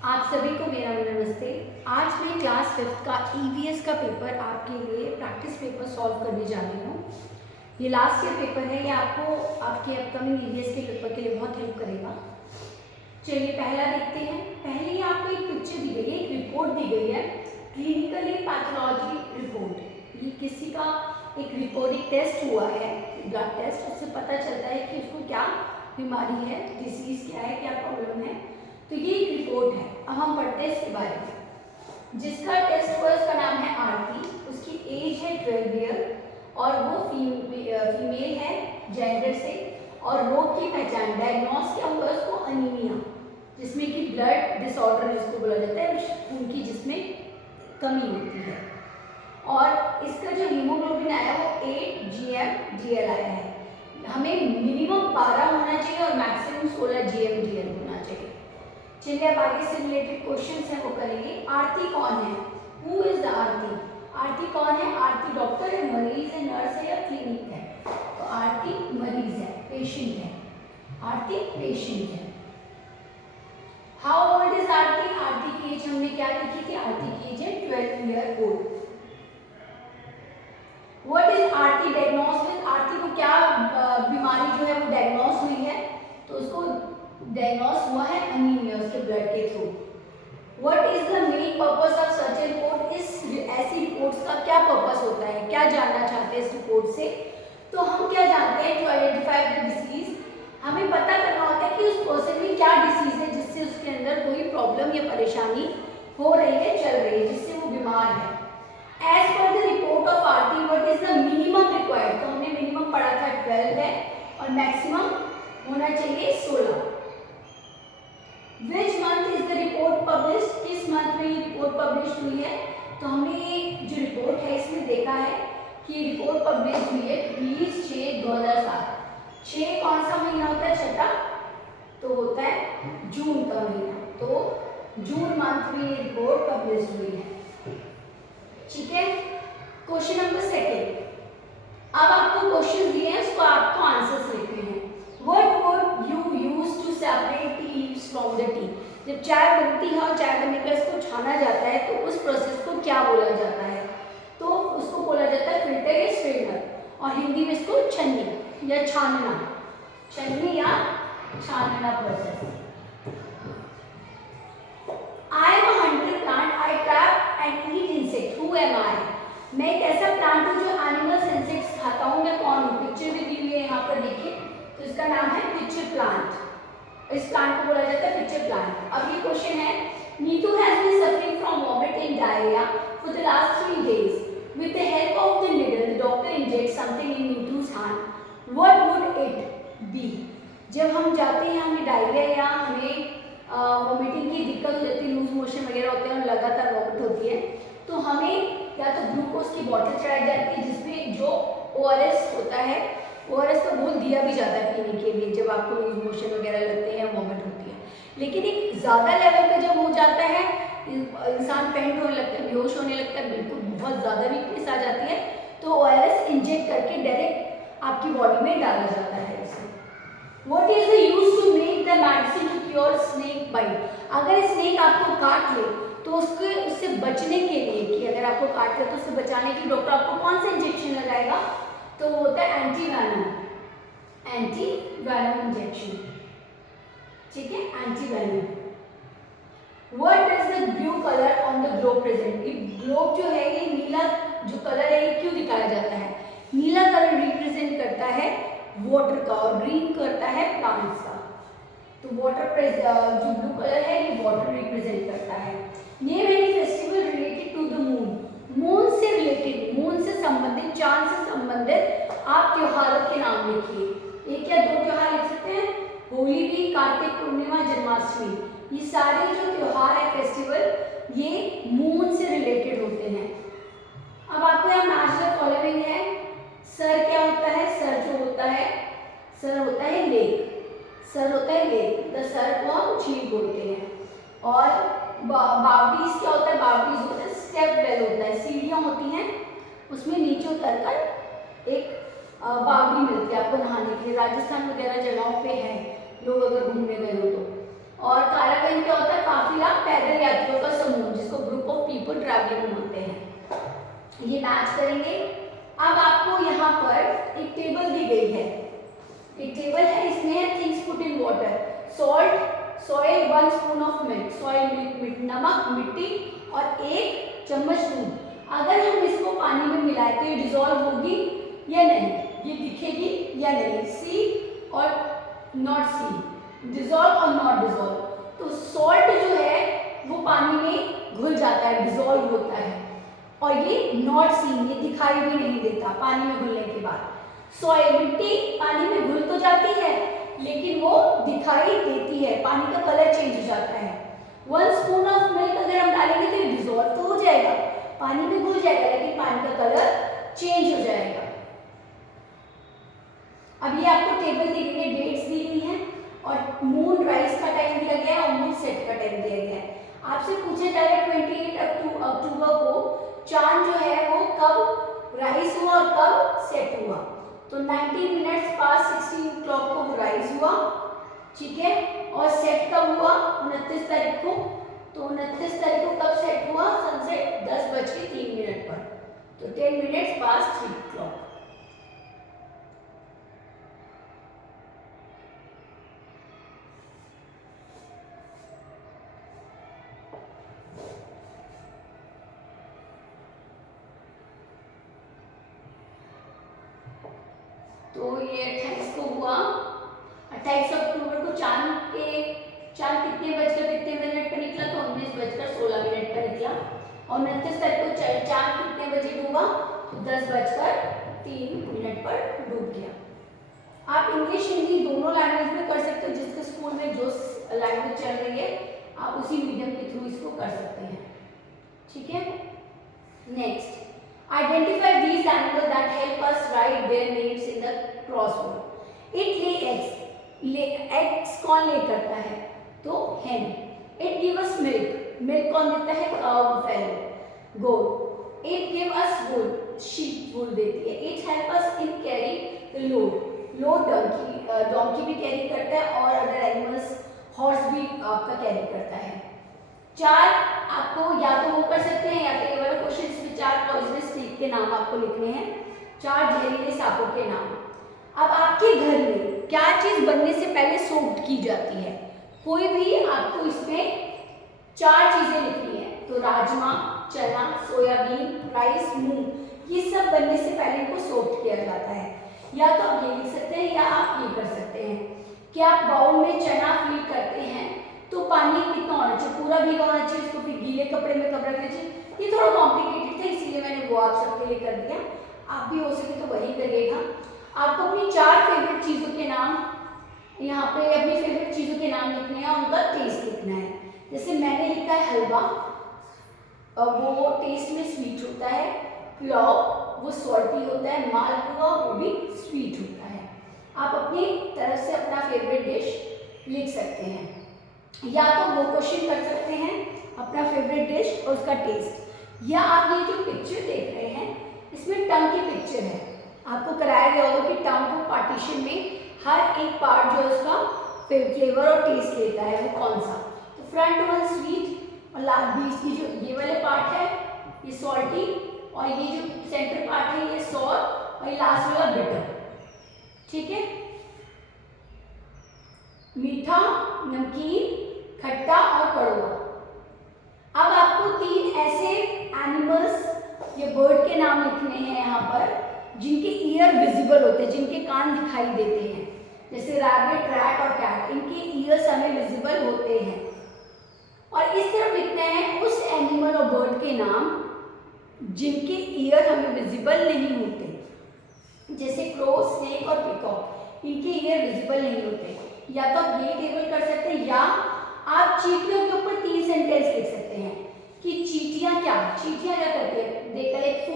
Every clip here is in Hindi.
आप सभी को मेरा नमस्ते। आज मैं क्लास 5th का ईवीएस का पेपर आपके लिए प्रैक्टिस पेपर सॉल्व करने जा रही हूँ। ये लास्ट ईयर पेपर है, ये आपको आपके अपकमिंग ईवीएस के पेपर के लिए बहुत हेल्प करेगा। चलिए पहला देखते हैं। पहले ही आपको एक पिक्चर दी गई है, एक रिपोर्ट दी गई है, क्लिनिकली पैथोलॉजी रिपोर्ट। ये किसी का एक रिपोर्ट, एक टेस्ट हुआ है, ब्लड टेस्ट, उससे पता चलता है कि उसको क्या बीमारी है, डिसीज क्या है, क्या प्रॉब्लम है। तो ये एक रिपोर्ट है। अब हम पढ़ते हैं इसके बारे में। जिसका टेस्ट हुआ उसका नाम है आरती, उसकी एज है 12 ईयर और वो फीमेल है जेंडर से, और रोग की पहचान डायग्नोस क्या हुआ उसको अनीमिया, जिसमें कि ब्लड डिसऑर्डर जिसको बोला जाता है, खून की जिसमें कमी होती है। और इसका जो हीमोग्लोबिन आया वो 8 GmDL आया है। हमें मिनिमम 12 होना चाहिए और मैक्सिमम 16 GmDL होना चाहिए। चलिए अब आगे से रिलेटेड क्वेश्चंस हैं वो करेंगे। आरती कौन है? हु इज द आरती? आरती कौन है? आरती डॉक्टर है, मरीज है, नर्स है या क्लिनिक है? तो आरती मरीज है, पेशेंट है। आरती पेशेंट है। हाउ ओल्ड इज आरती? आरती की एज हमने क्या लिखी थी? आरती की एज है 12 year old. What is Aarti diagnose with? Aarti को क्या बीमारी जो है वो डायग्नोस हुई है? तो उसको डायग्नोस हुआ है अनीमिया, उसके ब्लड के through. What is the main purpose of such A report? इस ऐसी रिपोर्ट्स का क्या पर्पस होता है, क्या जानना चाहते हैं इस रिपोर्ट से? तो हम क्या जानते हैं, टू आइडेंटिफाई द डिसीज, हमें पता करना होता है कि उस पर्सन में क्या डिसीज है जिससे उसके अंदर कोई प्रॉब्लम या परेशानी हो रही है, चल रही है, जिससे वो बीमार है। As per the report of Aarti what is the minimum required? तो हमने मिनिमम पढ़ा था 12 है और मैक्सिमम होना चाहिए 16। Which month is the report published? किस मंथ में ये रिपोर्ट पब्लिश हुई है? तो हमने ये जो रिपोर्ट है इसमें देखा है कि रिपोर्ट पब्लिश हुई है 20/6/2007। 6 कौन सा महीना होता है? छठा, तो होता है जून का महीना। तो जून मंथ में ये रिपोर्ट पब्लिश हुई है। ठीक है। Question number 2। अब आपको क्वेश्चन दिए हैं, उसको आपको आंसर्स लिखने हैं। What would you use to separate tea leaves from the tea? जब चाय बनती है और चाय बनने का इसको छाना जाता है तो उस प्रोसेस को क्या बोला जाता है? तो उसको बोला जाता है फिल्टर या स्ट्रेनर, और हिंदी में इसको छन्नी या छानना, छन्नी या छानना process. I am a hunter plant. I trap and eat insect. Who am I? मैं एक ऐसा प्लांट हूँ जो एनिमल्स इंसेक्ट्स खाता हूँ। मैं कौन हूँ? पिक्चर भी दी हुई है यहाँ पर, देखिए। तो इसका नाम है पिक्चर प्लांट। इस प्लांट को बोला जाता है पिक्चर प्लांट। अब ये क्वेश्चन है, Neetu has been suffering from vomit and diarrhoea for the last 3 days। With the help of the needle the doctor inject something in Neetu's hand. What would it be? जब हम जाते हैं, हमें डायरिया या हमें वॉमिटिंग की दिक्कत हो जाती है, लूज मोशन वगैरह होते हैं और लगातार वॉमिट होती है, तो हमें या तो ग्लूकोज की बॉटल चढ़ाई जाती है जिसमें जो ORS होता है, ORS का घोल दिया भी जाता है पीने के लिए जब आपको लूज मोशन वगैरह लगते हैं या वॉमिट होती है। लेकिन एक ज़्यादा लेवल पे जब हो जाता है, इंसान फेंट होने लगता है, बेहोश होने लगता है, बिल्कुल बहुत ज़्यादा वीकनेस आ जाती है, तो ORS इंजेक्ट करके डायरेक्ट आपकी बॉडी में डाला जाता है। What is the use to make the medicine to cure snake bite? अगर स्नेक आपको काट ले तो उससे बचने के लिए, कि अगर आपको काट ले तो उससे बचाने के लिए डॉक्टर आपको कौन सा इंजेक्शन लगाएगा? तो वो होता है एंटीवेनम इंजेक्शन। ठीक है, antivenom. What does the blue color on the globe present? ये ग्लोब जो है, ये नीला जो कलर है, ये क्यों दिखाया जाता है? नीला कलर रिप्रेजेंट करता है वाटर का और ग्रीन करता है प्लांट्स का। तो वाटर जो ब्लू कलर है ये वाटर रिप्रेजेंट करता है। Name any festival related to the moon. Moon से रिलेटेड, मून से संबंधित, चांद से संबंधित आप त्योहारों के नाम लिखिए। एक या 2 त्योहार लिख सकते हैं, होली भी, कार्तिक पूर्णिमा, जन्माष्टमी। ये सारे जो त्योहार है, फेस्टिवल, ये मून से रिलेटेड होते हैं। अब आपको यहाँ मैच द फॉलोइंग है। सर क्या होता है? सर जो होता है, सर होता है लेक, सर होता है लेक, द सर को हम झील बोलते हैं। और बावड़ीज क्या होता है? बावड़ीज होता है स्टेप वेल होता है, सीढ़ियाँ होती हैं, उसमें नीचे उतरकर एक बावड़ी मिलती है आपको नहाने के लिए। राजस्थान वगैरह जगहों पे है, लोग अगर घूमने गए हो तो। और कारावेन क्या होता है? काफिला, पैदल यात्रियों का समूह, जिसको ग्रुप ऑफ पीपल ट्रैवलिंग बोलते हैं। ये मैच करेंगे। अब आपको यहाँ पर एक टेबल दी गई है, एक टेबल है, इसमें है things put in water, salt, soil, 1 spoon of milk, soil milk, नमक, मिट्टी और 1 चम्मच दूध। अगर हम इसको पानी में मिलाएं तो ये डिसॉल्व होगी या नहीं, ये दिखेगी या नहीं, सी और नॉट सी, डिसॉल्व और नॉट डिसॉल्व। तो सॉल्ट जो है वो पानी में घुल जाता है, डिसॉल्व होता है, और ये नॉट सीन, ये दिखाई भी नहीं देता पानी में घुलने के बाद। सॉइल, मिट्टी पानी में घुल तो जाती है लेकिन वो दिखाई देती है, पानी का कलर चेंज हो जाता है। 1 स्पून ऑफ मिल्क अगर हम डालेंगे तो ये डिसॉल्व तो हो जाएगा, पानी में घुल जाएगा, लेकिन पानी का कलर चेंज हो जाएगा। अब ये आपको टेबल दी गई है, डेट्स दी गई हैं और मून राइज का टाइम दिया गया है और मून सेट का टाइम दिया गया है। आपसे पूछा जा रहा है 28 अक्टूबर को चांद जो है वो कब राइज हुआ और कब सेट हुआ। तो 19 मिनट्स पास 16 क्लॉक को वो राइज हुआ, ठीक है, और सेट कब हुआ? 29 तारीख को। तो 29 तारीख को कब सेट हुआ सनसेट? 10:03 पर। तो 10 मिनट्स पास 3 क्लॉक। तो ये 28 को हुआ, 28 अक्टूबर को चांद कितने बजकर कितने मिनट पर निकला? तो 19:16 पर निकला। और 29 तारीख को चांद कितने बजे डूबा? तो 10:03 पर डूब गया। आप इंग्लिश हिंदी दोनों लैंग्वेज में कर सकते हो, जिसके स्कूल में जो लैंग्वेज चल रही है आप उसी मीडियम के थ्रू इसको कर सकते हैं, ठीक है। Next, identify these animals that help us write their names in the crossword। it lay eggs, eggs कौन ले करता है? तो hen। it give us milk, milk कौन देता है? cow, buffalo, goat। it give us wool, sheep wool देती है। it help us in carry the load, load donkey भी कैरी करता है और अदर एनिमल्स, हॉर्स भी आपका कैरी करता है। 4 आपको या तो वो कर सकते हैं या तो ये वाला क्वेश्चन, इसमें 4 पॉइजनस स्नेक के नाम आपको लिखने हैं, 4 जहरीले सांपों के नाम। अब आपके घर में क्या चीज बनने से पहले सोक्ड की जाती है? कोई भी आपको इसमें 4 चीजें लिखनी है। तो राजमा, चना, सोयाबीन, राइस, मूंग, ये सब बनने से पहले इनको सोक्ड किया जाता है। या तो आप ये लिख सकते हैं या आप ये कर सकते हैं कि आप बाउल में चना फिल करते हैं तो पानी कितना होना चाहिए? पूरा भीगा होना चाहिए, इसको फिर गीले कपड़े में कब रखना चाहिए? ये थोड़ा कॉम्प्लिकेटेड था इसीलिए मैंने वो आप सबके लिए कर दिया। आप भी हो सके तो वही करिएगा। आपको अपनी 4 फेवरेट चीज़ों के नाम यहाँ पे अपनी फेवरेट चीज़ों के नाम लिखने हैं, उनका टेस्ट लिखना है। जैसे मैंने लिखा है हलवा, वो टेस्ट में स्वीट होता है। पुलाव वो सॉल्टी होता है। मालपुआ वो भी स्वीट होता है। आप अपनी तरफ से अपना फेवरेट डिश लिख सकते हैं, या तो वो क्वेश्चन कर सकते हैं अपना फेवरेट डिश और उसका टेस्ट, या आप ये जो पिक्चर देख रहे हैं इसमें टंग की पिक्चर है। आपको कराया गया होगा कि टंग को पार्टीशन में हर एक पार्ट जो है उसका फ्लेवर और टेस्ट लेता है, वो कौन सा? तो फ्रंट वन स्वीट और लास्ट बीच की जो ये वाले पार्ट है ये सॉल्टी, और ये जो सेंटर पार्ट है ये सॉर, और ये लास्ट वाला बिटर, ठीक है। मीठा, नमकीन, खट्टा और कड़वा। अब आपको 3 ऐसे एनिमल्स ये बर्ड के नाम लिखने हैं यहाँ पर जिनके ईयर विजिबल होते हैं, जिनके कान दिखाई देते हैं। जैसे रैबिट, रैट और कैट, इनके ईयर्स हमें विजिबल होते हैं। और इस तरफ लिखते हैं उस एनिमल और बर्ड के नाम जिनके ईयर हमें विजिबल नहीं होते। जैसे क्रो, स्नेक और पिकॉक, इनके ईयर विजिबल नहीं होते। या तो आप ये टेबल कर सकते हैं, या आप चींटियों के ऊपर 3 सेंटेंस लिख सकते हैं कि चींटियां क्या करती है? दे कलेक्ट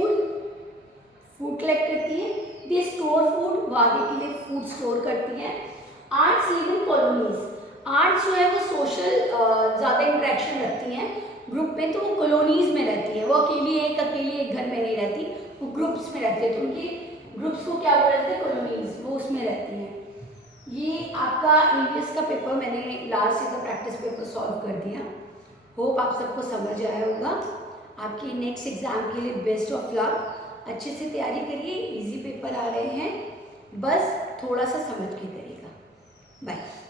फूड कलेक्ट करती है। दे स्टोर फूड, वो आगे के लिए फूड स्टोर करती है। Ants live in colonies, ants जो है वो सोशल ज़्यादा इंटरेक्शन रखती हैं ग्रुप में, तो वो कॉलोनीज में रहती है। वो अकेली एक घर में नहीं रहती, वो ग्रुप्स में रहती है। तो उनकी ग्रुप्स को क्या बोलते हैं? कॉलोनीज, वो उसमें रहती हैं। ये आपका ईवीएस का पेपर मैंने लास्ट ईयर का प्रैक्टिस पेपर सॉल्व कर दिया। होप आप सबको समझ आया होगा। आपके नेक्स्ट एग्ज़ाम के लिए बेस्ट ऑफ लक। अच्छे से तैयारी करिए, इजी पेपर आ रहे हैं, बस थोड़ा सा समझ के करिएगा। बाय।